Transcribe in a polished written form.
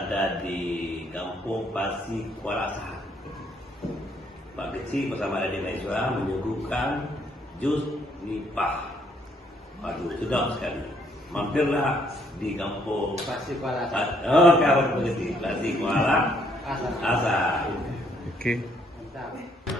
berada di Kampung Pasi Kuala Sah. Pak Kecil bersama Adik Maiswa menyuguhkan jus nipah. Waduh, sedap sekali. Mampirlah di Kampung Pasi Kuala Sah. Oh, Kampung Pasi Kuala Sah. Oke. Mantap.